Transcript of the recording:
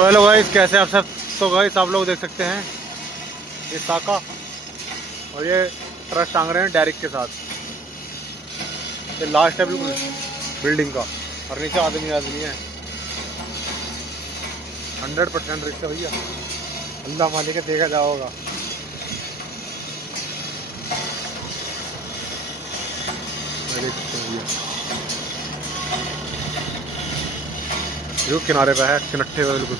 Hello guys, कैसे आप सब। तो गाइस आप लोग देख सकते हैं ये साका और ये ट्रक टांग रहे हैं डायरेक्ट के साथ। ये लास्ट है बिल्कुल बिल्डिंग का और नीचे आदमी आदमी है। 100% रिस्क है भैया, अल्लाह मालिक है, देखा जाओगा। देख सकते हैं भैया, जो किनारे पे है किनट्ठे पे बिल्कुल।